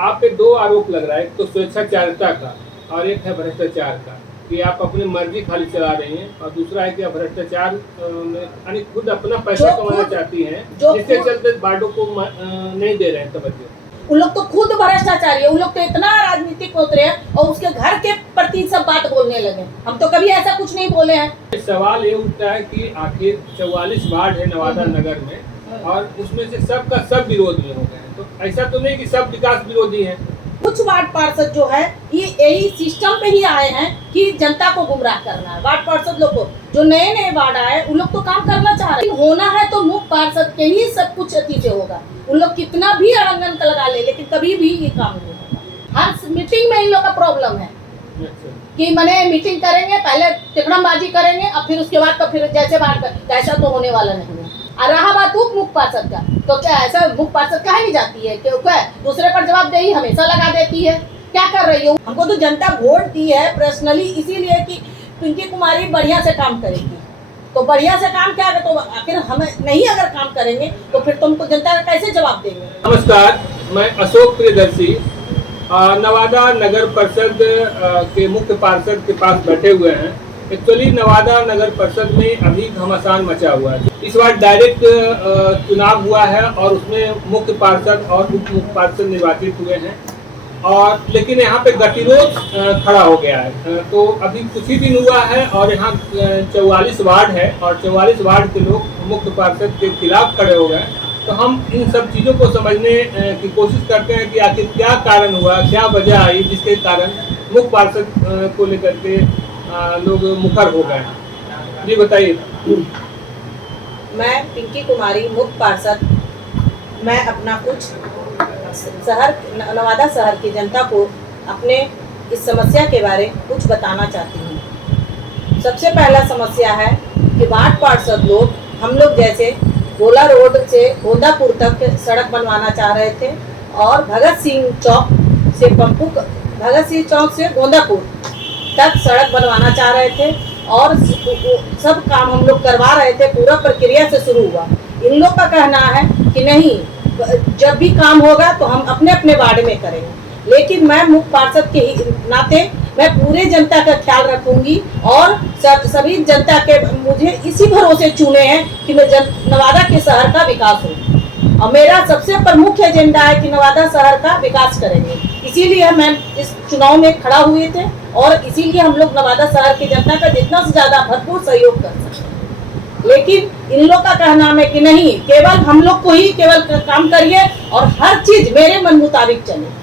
आप पे दो आरोप लग रहा है, एक तो स्वेच्छाचारिता का और एक है भ्रष्टाचार का, कि आप अपनी मर्जी खाली चला रही हैं, और दूसरा है कि आप भ्रष्टाचार में यानी खुद अपना पैसा कमाना चाहती हैं, जिसके चलते वार्डों को नहीं दे रहे हैं तवज्जो। उन लोग तो खुद भ्रष्टाचारी है, उन लोग तो इतना राजनीतिक होते हैं और उसके घर के प्रति सब बात बोलने लगे। हम तो कभी ऐसा कुछ नहीं बोले हैं। सवाल ये उठता है कि आखिर 44 वार्ड है नवादा नगर में, और उसमें से सबका सब विरोध में हो गए, तो ऐसा तो नहीं कि सब विकास विरोधी हैं। कुछ वार्ड पार्षद जो है ये यही सिस्टम पे ही आए हैं कि जनता को गुमराह करना है। वार्ड पार्षद लोग को जो नए नए वार्ड आए उन लोग तो काम करना चाह रहे हैं, होना है तो मुख्य पार्षद के ही सब कुछ अति से होगा। उन लोग कितना भी अड़ंगन लगा ले, लेकिन कभी भी ये काम नहीं होगा। हर मीटिंग में इन लोग का प्रॉब्लम है कि मैंने मीटिंग करेंगे, पहले तिकड़मबाजी करेंगे और फिर उसके बाद तो फिर जैसे बात ऐसा तो होने वाला नहीं है। और रहा बात मुख्य पार्षद का, तो क्या ऐसा मुख्य पार्षद कहा नहीं जाती है कि क्या दूसरे पर जवाबदेही हमेशा लगा देती है? क्या कर रही हो? हमको तो जनता वोट दी है पर्सनली इसीलिए कि पिंकी कुमारी बढ़िया से काम करेगी। तो बढ़िया से काम क्या है, तो आखिर हम नहीं अगर काम करेंगे तो फिर तुमको जनता का कैसे जवाब देंगे? नमस्कार, मैं अशोक प्रियदर्शी नवादा नगर परिषद के मुख्य पार्षद के पास बैठे हुए हैं। एक्चुअली नवादा नगर परिषद में अभी घमासान मचा हुआ है। इस बार डायरेक्ट चुनाव हुआ है और उसमें मुख्य पार्षद और उप मुख्य पार्षद निर्वाचित हुए हैं, और लेकिन यहाँ पे गतिरोध खड़ा हो गया है। तो अभी कुछ ही दिन हुआ है और यहाँ 44 वार्ड है और 44 वार्ड के लोग मुख्य पार्षद के खिलाफ खड़े हो गए। तो हम इन सब चीज़ों को समझने की कोशिश करते हैं कि आखिर क्या कारण हुआ, क्या वजह आई जिसके कारण मुख्य पार्षद को लेकर के लोग मुखर हो गए। जी बताइए। मैं पिंकी कुमारी मुख्य पार्षद, मैं अपना कुछ शहर नवादा शहर की जनता को अपने इस समस्या के बारे कुछ बताना चाहती हूँ। सबसे पहला समस्या है कि वार्ड पार्षद लोग हम लोग जैसे गोला रोड से गोंदापुर तक सड़क बनवाना चाह रहे थे, और भगत सिंह चौक से गोंदापुर तक सड़क बनवाना चाह रहे थे, और सब काम हम लोग करवा रहे थे, पूरा प्रक्रिया से शुरू हुआ। इन लोग का कहना है कि नहीं, जब भी काम होगा तो हम अपने अपने वार्ड में करेंगे। लेकिन मैं मुख्य पार्षद के नाते मैं पूरे जनता का ख्याल रखूंगी, और सभी जनता के मुझे इसी भरोसे चुने हैं कि मैं नवादा के शहर का विकास हो, और मेरा सबसे प्रमुख एजेंडा है कि नवादा शहर का विकास करेंगे। इसीलिए मैं इस चुनाव में खड़ा हुए थे, और इसीलिए हम लोग नवादा शहर की जनता का जितना से ज्यादा भरपूर सहयोग कर सकते हैं। लेकिन इन लोग का कहना है कि नहीं, केवल हम लोग को ही केवल काम करिए और हर चीज मेरे मन मुताबिक चले।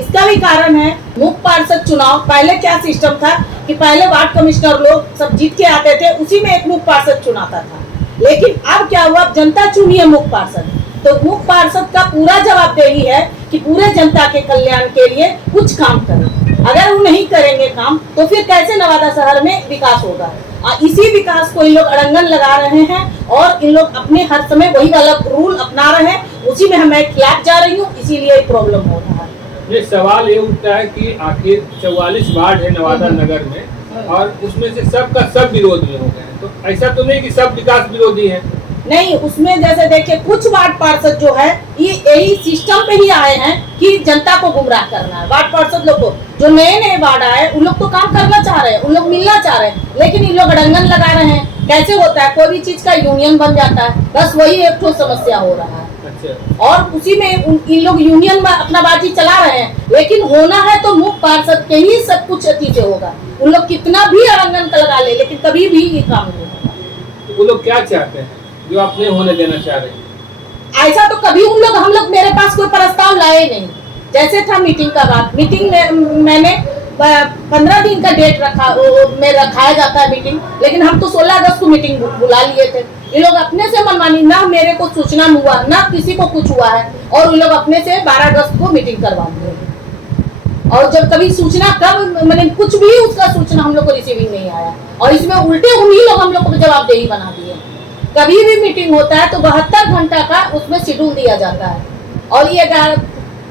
इसका भी कारण है मुख्य पार्षद चुनाव पहले क्या सिस्टम था कि पहले वार्ड कमिश्नर लोग सब जीत के आते थे, उसी में एक मुख्य पार्षद चुनाता था। लेकिन अब क्या हुआ, जनता चुनी है मुख्य पार्षद, तो मुख्य पार्षद का पूरा जवाबदेही है कि पूरे जनता के कल्याण के लिए कुछ काम करें। अगर वो नहीं करेंगे काम तो फिर कैसे नवादा शहर में विकास होगा? और इसी विकास को इन लोग अड़ंगन लगा रहे हैं, और इन लोग अपने हर समय वही वाला रूल अपना रहे हैं, उसी में मैं खिलाफ जा रही हूँ, इसीलिए प्रॉब्लम हो रहा है। ये सवाल ये उठता है कि आखिर 44 वार्ड है नवादा नगर में, और उसमें से सबका सब विरोध में हो गए, तो ऐसा तो नहीं कि सब विकास विरोधी हैं। नहीं, उसमें जैसे देखिए कुछ वार्ड पार्षद जो है ये यही सिस्टम पे ही आए हैं कि जनता को गुमराह करना है। वार्ड पार्षद लोग को जो नए नए वार्ड आए उन लोग तो काम करना चाह रहे हैं, उन लोग मिलना चाह रहे हैं, लेकिन इन लोग अड़ंगन लगा रहे हैं। कैसे होता है, कोई भी चीज का यूनियन बन जाता है, बस वही एक तो समस्या हो रहा है। अच्छा। और उसी में इन लोग यूनियन में अपना बाजी चला रहे हैं, लेकिन होना है तो मुख्य पार्षद के ही सब कुछ अति से होगा। उन लोग कितना भी अड़ंगन लगा ले, लेकिन कभी भी ये काम नहीं होगा। वो लोग क्या चाहते हैं जो आप नहीं होने देना चाह रहे हैं? ऐसा तो कभी हम लोग मेरे पास कोई प्रस्ताव लाए नहीं। जैसे था मीटिंग का बात, मीटिंग में मैंने 15 दिन का डेट रखाया जाता है मीटिंग, लेकिन हम तो 16 अगस्त को मीटिंग बुला लिए थे। ये लोग अपने से मनमानी, ना मेरे को सूचना हुआ, ना किसी को कुछ हुआ है, और ये लोग अपने से 12 अगस्त को मीटिंग करवा दिए। और जब कभी सूचना कब मैंने कुछ भी उसका सूचना हम लोग को रिसीविंग नहीं आया, और इसमें उल्टे उन्हीं लोग हम लोग को जवाबदेही बना दिए। कभी भी मीटिंग होता है तो 72 घंटा का उसमें शेड्यूल दिया जाता है, और ये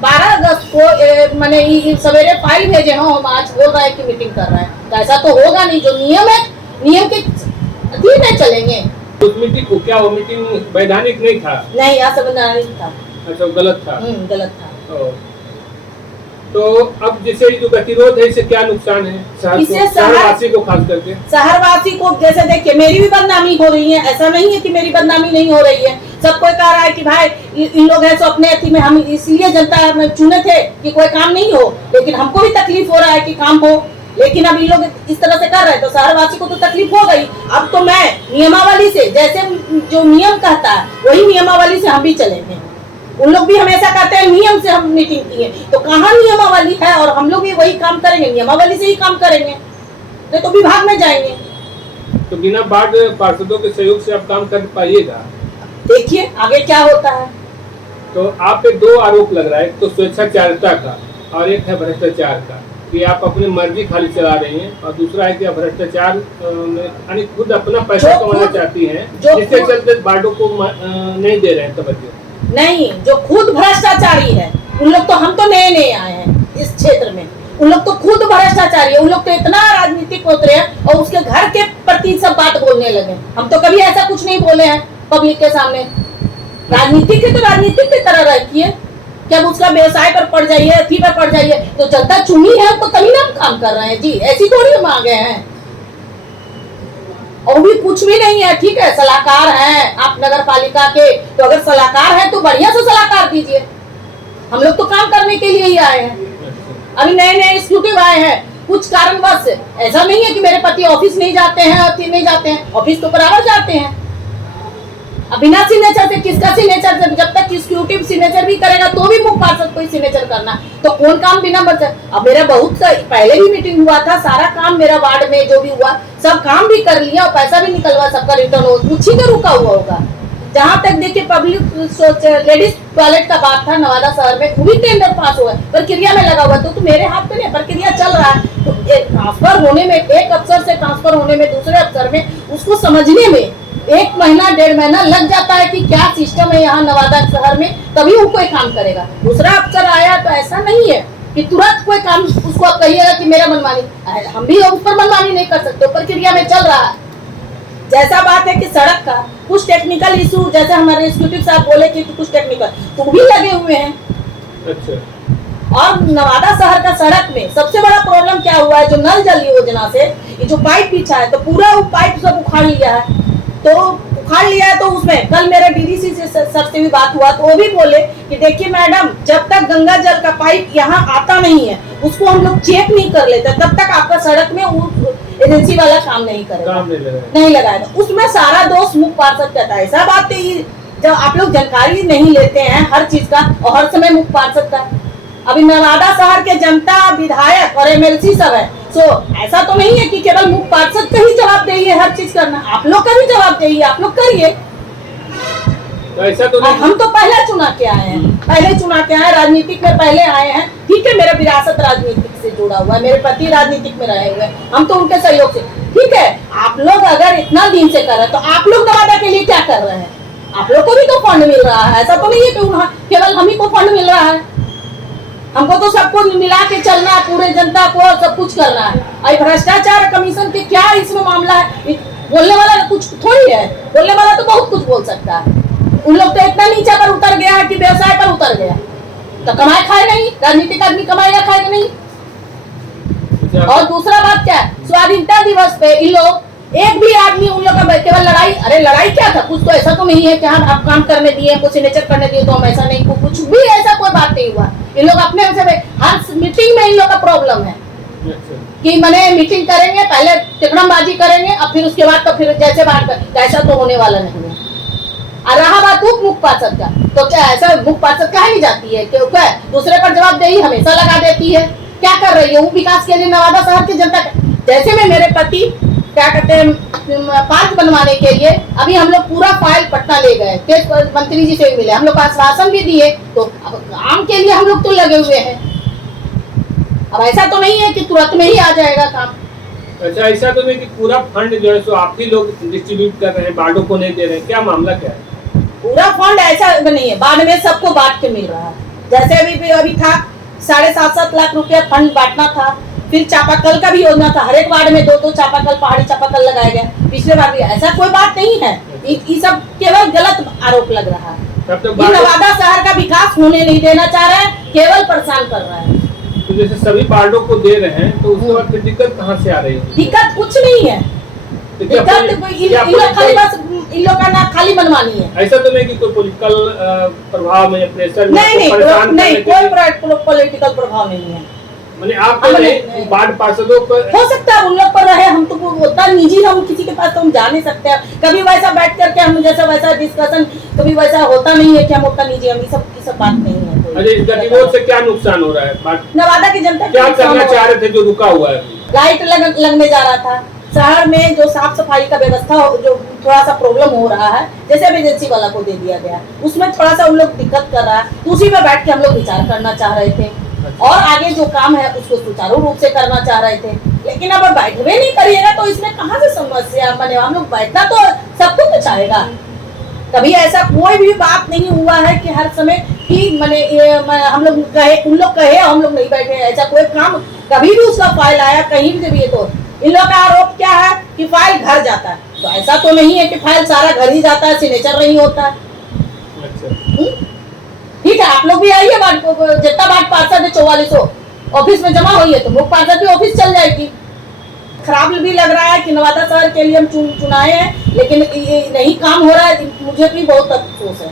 12 अगस्त को मैंने सवेरे फाइल भेजे हैं, हम आज बोल रहा है कि मीटिंग कर रहा है, तो ऐसा तो होगा नहीं। जो नियम है, नियम के अधीन में चलेंगे। उस मीटिंग को क्या, वो मीटिंग वैधानिक नहीं था? नहीं, असंवैधानिक था। अच्छा, गलत था। गलत था। तो अब जैसे जो गतिरोध है इससे क्या नुकसान है शहरवासी को खास करके? शहरवासी को जैसे देखिए मेरी भी बदनामी हो रही है, ऐसा नहीं है कि मेरी बदनामी नहीं हो रही है। सब कोई कह रहा है कि भाई इन लोग हैं सो अपने अथी में, हम इसलिए जनता में चुने थे कि कोई काम नहीं हो, लेकिन हमको भी तकलीफ हो रहा है कि काम हो, लेकिन अब इन लोग इस तरह से कर रहे हैं तो शहरवासी को तो तकलीफ हो गई। अब तो मैं नियमावली से, जैसे जो नियम कहता है वही नियमावली से हम भी चलेंगे। उन लोग भी हमेशा कहते हैं नियम से हम मीटिंग किए, तो कहाँ नियमावली है, और हम लोग भी वही काम करेंगे, नियमावली से ही काम करेंगे, नहीं तो विभाग में जाएंगे। तो बिना वार्ड पार्षदों के सहयोग से आप काम कर पाइएगा? देखिए आगे क्या होता है। तो आप पे दो आरोप लग रहा है, एक तो स्वेच्छाचारिता का और एक है भ्रष्टाचार का, कि आप अपनी मर्जी खाली चला रही हैं, और दूसरा है कि आप भ्रष्टाचार यानी खुद अपना पैसा कमाना चाहती हैं, जिसके चलते वार्डों को नहीं दे रहे हैं तवज्जो। नहीं, जो खुद भ्रष्टाचारी है उन लोग तो, हम तो नए नए आए हैं इस क्षेत्र में, उन लोग तो खुद भ्रष्टाचारी है, उन लोग तो इतना राजनीतिक होते हैं और उसके घर के प्रति सब बात बोलने लगे। हम तो कभी ऐसा कुछ नहीं बोले हैं पब्लिक के सामने। राजनीतिक है तो राजनीतिक की तरह रखिए, जब उसका व्यवसाय पर पड़ जाइए, अथी पर पड़ जाइए, तो जनता चुनी है तो तभी ना हम काम कर रहे हैं जी, ऐसी थोड़ी हम आ गए हैं। और भी कुछ भी नहीं है, ठीक है सलाहकार हैं आप नगर पालिका के, तो अगर सलाहकार हैं तो बढ़िया से सलाहकार दीजिए। हम लोग तो काम करने के लिए ही आए हैं, अभी नए नए एग्जीक्यूटिव आए हैं, कुछ कारणवश ऐसा नहीं है कि मेरे पति ऑफिस नहीं जाते हैं, अथी नहीं जाते हैं, ऑफिस तो बराबर जाते हैं। अब बिना सिग्नेचर से, किसका सिग्नेचर से, जब तक एग्जीक्यूटिव सिग्नेचर भी करेगा तो भी मुख्य पार्षद को ही सिग्नेचर करना, तो कौन काम बिना बच्चे। अब मेरा बहुत पहले भी मीटिंग हुआ था, सारा काम मेरा वार्ड में जो भी हुआ सब काम भी कर लिया और पैसा भी निकलवा, सबका रिटर्न हो, कुछ ही का रुका हुआ होगा। जहाँ तक देखिए पब्लिक लेडीज टॉयलेट का बात था नवादा शहर में, वो भी टेंडर पास हुआ है, प्रक्रिया में लगा हुआ, तो मेरे हाथ पे नहीं, प्रक्रिया चल रहा है। तो ट्रांसफर होने में, एक अफसर से ट्रांसफर होने में दूसरे अफसर में, उसको समझने में 1 महीना 1.5 महीना लग जाता है कि क्या सिस्टम है यहाँ नवादा शहर में, तभी वो कोई काम करेगा। दूसरा अफसर आया तो ऐसा नहीं है कि तुरंत कोई काम उसको आप कहिएगा कि मेरा मनमानी, हम भी उस पर मनमानी नहीं कर सकते, प्रक्रिया में चल रहा है। जैसा बात है कि सड़क का कुछ टेक्निकल इशू, जैसे हमारे एग्जीक्यूटिव साहब बोले कि कुछ टेक्निकल तो भी लगे हुए हैं। अच्छा। और नवादा शहर का सड़क में सबसे बड़ा प्रॉब्लम क्या हुआ है, जो नल जल योजना से ये जो पाइप बिछा है, तो पूरा वो पाइप सब उखाड़ लिया है, तो उसमें कल मेरे डीडीसी से सर से भी बात हुआ, तो वो भी बोले कि देखिए मैडम, जब तक गंगा जल का पाइप यहाँ आता नहीं है, उसको हम लोग चेक नहीं कर लेते, तब तक आपका सड़क में एजेंसी वाला काम नहीं करेगा, नहीं लगाएगा। उसमें सारा दोष मुख्य पार्षद कहता है। ऐसा बात है जब आप लोग जानकारी नहीं लेते हैं हर चीज का, और हर समय मुख्य पार्षद का। अभी नवादा शहर के जनता, विधायक और एमएलसी सब है, सो ऐसा तो नहीं है कि केवल मुख्य पार्षद का ही जवाबदेही है हर चीज करना, आप लोग का भी जवाबदेही है, आप लोग करिए। तो ऐसा तो नहीं, हम तो पहले चुना के आए हैं, राजनीतिक में पहले आए हैं, ठीक है, मेरा विरासत राजनीतिक से जुड़ा हुआ है, मेरे पति राजनीतिक में रहे हुए, हम तो उनके सहयोग से, ठीक है। आप लोग अगर इतना दिन से कर रहे हैं तो आप लोग नवादा के लिए क्या कर रहे हैं? आप लोग को भी तो फंड मिल रहा है, ऐसा तो नहीं है कि केवल हम ही को फंड मिल रहा है, हमको तो सबको मिला के चलना है, पूरे जनता को सब कुछ करना है। और भ्रष्टाचार कमीशन के क्या इसमें मामला है, बोलने वाला कुछ थोड़ी है, बोलने वाला तो बहुत कुछ बोल सकता है। उन लोग तो इतना नीचे पर उतर गया है कि व्यवसाय पर उतर गया, तो कमाए खाए नहीं, राजनीतिक आदमी कमाएगा खाएगा नहीं। और दूसरा बात क्या है, स्वाधीनता दिवस पे इन लोग एक भी आदमी, उन लोग का केवल लड़ाई, अरे लड़ाई क्या था, कुछ तो ऐसा तो नहीं है कि हम आप काम करने दिए, कुछ सिग्नेचर करने दिए तो हम ऐसा नहीं, कुछ भी ऐसा कोई बात नहीं हुआ। इन लोग अपने हर मीटिंग में इन लोग का प्रॉब्लम है कि मैंने मीटिंग करेंगे, पहले टिकड़मबाजी करेंगे और फिर उसके बाद तो फिर जैसे बात, ऐसा तो होने वाला नहीं है। और रहा बात मुख्य पार्षद का, तो क्या ऐसा मुख्य पार्षद कहा नहीं जाती है, क्योंकि दूसरे पर जवाबदेही हमेशा लगा देती है। क्या कर रही है वो विकास के लिए नवादा शहर की जनता का? जैसे में मेरे पति क्या कहते हैं पार्क बनवाने के लिए, अभी हम लोग पूरा फाइल पटना ले गए, मंत्री जी से भी मिले, हम लोग आश्वासन भी दिए, तो अब काम के लिए हम लोग तो लगे हुए हैं। अब ऐसा तो नहीं है कि तुरंत में ही आ जाएगा काम। अच्छा, ऐसा तो नहीं कि पूरा फंड जो है सो आप ही लोग डिस्ट्रीब्यूट कर रहे हैं, बांटों को नहीं दे रहे हैं, क्या मामला क्या है? पूरा फंड ऐसा नहीं है, बाढ़ में सबको बांट के मिल रहा है। जैसे अभी था 7.5 लाख रुपया फंड बांटना था, फिर चापाकल का भी योजना था, हर एक वार्ड में 2-2 चापाकल, पहाड़ी चापाकल लगाए गए, पिछले बार भी। ऐसा कोई बात नहीं है, ये सब केवल गलत आरोप लग रहा है। नवादा शहर का विकास होने नहीं देना चाह रहा है, केवल परेशान कर रहा है। तो जैसे सभी वार्डों को दे रहे हैं तो उसके बाद फिर दिक्कत कहाँ से आ रही है? दिक्कत कुछ नहीं है, तो क्या दिक्कत इन लोग खाली बस इन लोग का ना खाली मनमानी है। ऐसा तो नहीं कि कोई पॉलिटिकल प्रभाव में प्रेशर में नहीं परेशान नहीं करने के लिए? कोई पॉलिटिकल प्रभाव नहीं है। माने आप तो नहीं वार्ड पार्षदों पर हो सकता है उन लोग पर रहे, हम तो उतना निजी हम किसी के पास तो हम जा नहीं सकते हैं। कभी वैसा बैठ करके हम जैसा वैसा डिस्कशन कभी वैसा होता नहीं है कि हम उतना निजी, हम ये सब बात नहीं है कोई। अरे इस गतिरोध से क्या नुकसान हो रहा है? नवादा की जनता क्या करना चाह रहे थे जो रुका हुआ है? लाइट लगने जा रहा था, शहर में जो साफ सफाई का व्यवस्था जो थोड़ा सा प्रॉब्लम हो रहा है, जैसे अब एजेंसी वाला को दे दिया गया, उसमें थोड़ा सा उन लोग दिक्कत कर रहा है, तो उसी में बैठ के हम लोग विचार करना चाह रहे थे और आगे जो काम है उसको सुचारू रूप से करना चाह रहे थे। लेकिन अब बैठवे नहीं करिएगा तो इसमें कहाँ से समस्या बने? हम लोग बैठना तो सबको तो चाहेगा। कभी ऐसा कोई भी बात नहीं हुआ है कि हर समय कि मैंने हम लोग कहे उन लोग कहे हम लोग नहीं बैठे, ऐसा कोई काम कभी भी उसका फाइल आया कहीं भी भी। तो इन लोगों का आरोप क्या है कि फाइल घर जाता है, तो ऐसा तो नहीं है कि फाइल सारा घर ही जाता है, सिग्नेचर नहीं होता है। ठीक है, आप लोग भी आइए, जितना वार्ड पार्षद है 4400 ऑफिस में जमा हुई है तो मुख्य पार्षद भी ऑफिस चल जाएगी। खराब भी लग रहा है कि नवादा शहर के लिए हम चुनाए हैं लेकिन ये नहीं काम हो रहा है, मुझे भी बहुत अफसोस है।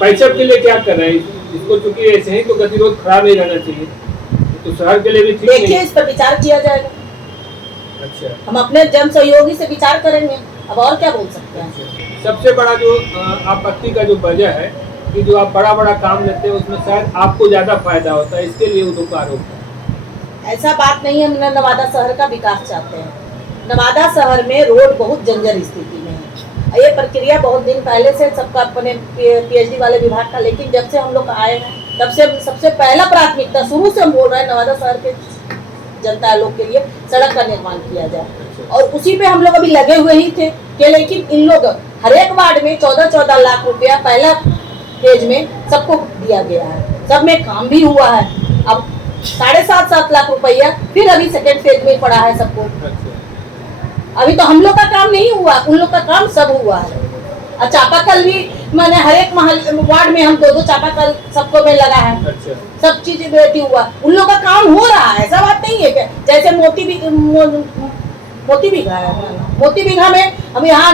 पैसा के लिए क्या कर रहे हैं इसको? चूंकि ऐसे ही तो गतिरोध खराब नहीं रहना चाहिए, तो शहर के लिए भी ठीक देखिए इस पर विचार किया जाएगा। अच्छा, हम अपने जन सहयोगी से विचार करेंगे, अब और क्या बोल सकते हैं। सबसे बड़ा जो आपत्ति का जो वजह है कि जो आप बड़ा काम लेते हैं उसमें शायद आपको ज्यादा फायदा होता है, इसके लिए उनको का आरोप है। ऐसा बात नहीं है, हम नवादा शहर का विकास चाहते हैं। नवादा शहर में रोड बहुत जर्जर स्थिति में है। ये प्रक्रिया बहुत दिन पहले से सबका अपने पीएचडी वाले विभाग का, लेकिन जब से हम लोग आए हैं तब से सबसे पहला प्राथमिकता शुरू से हम बोल रहे हैं नवादा शहर के जनता लोग के लिए सड़क का निर्माण किया जाए और उसी पे हम लोग अभी लगे हुए ही थे कि लेकिन इन लोग हर एक वार्ड में 14-14 लाख रुपया पहला फेज में सबको दिया गया है, सब में काम भी हुआ है। अब 7.5-7 लाख रुपया फिर अभी सेकेंड फेज में पड़ा है सबको। अभी तो हम लोग का काम नहीं हुआ, उन लोग का काम सब हुआ है। और चापाकल भी मैंने हर एक वार्ड में हम 2-2 चापाकल सबको में लगा है। सब चीज बेटी हुआ, उन लोग का काम हो रहा है, ऐसा बात नहीं है क्या? जैसे मोती बीघा में हम यहाँ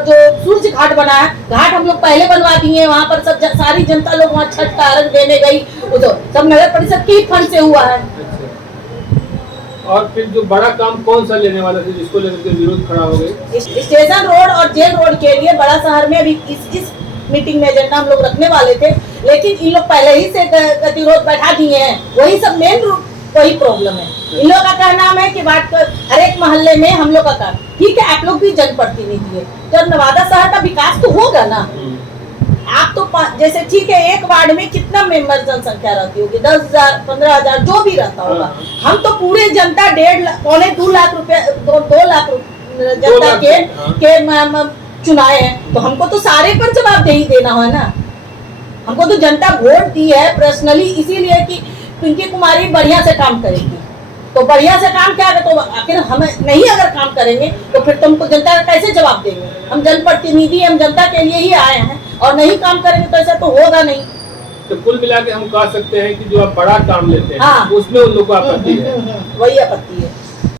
जो सूर्य घाट बना है, घाट हम लोग पहले बनवा दिए, वहाँ पर सब सारी जनता लोग वहाँ छठ का अर्घ देने गई, तो सब नगर परिषद की फंड से हुआ है। और फिर जो बड़ा काम कौन सा लेने वाला था जिसको लेकर के विरोध खड़ा हो गई? स्टेशन रोड और जेल रोड के लिए बड़ा शहर में अभी इस मीटिंग में एजेंडा हम लोग रखने वाले थे, लेकिन इन लोग पहले ही से गतिरोध बैठा दिए हैं। वही सब मेन वही प्रॉब्लम है। इन लोग का कहना है कि हर एक मोहल्ले में हम लोग का काम ठीक है, आप लोग भी जनप्रतिनिधि है, तो नवादा शहर का विकास तो होगा ना। आप तो जैसे ठीक है, एक वार्ड में कितना मेंबर जनसंख्या रहती होगी, 10,000 15,000 जो भी रहता होगा। हम तो पूरे जनता 1.5-2 लाख रुपया 2 लाख जनता के चुनाए हैं, तो हमको तो सारे पर जवाबदेही देना है ना। हमको तो जनता वोट दी है पर्सनली इसीलिए कि पिंकी कुमारी बढ़िया से काम करेगी, तो बढ़िया से काम क्या है, तो आखिर हम नहीं अगर काम करेंगे तो फिर तुमको जनता का कैसे जवाब देंगे? हम जनप्रतिनिधि, हम जनता के लिए ही आए हैं और नहीं काम करेंगे तो ऐसा तो होगा नहीं। तो कुल मिला के हम कह सकते हैं कि जो आप बड़ा काम लेते हैं हाँ, उसमें उन लोगों को आपत्ति है। वही आपत्ति है।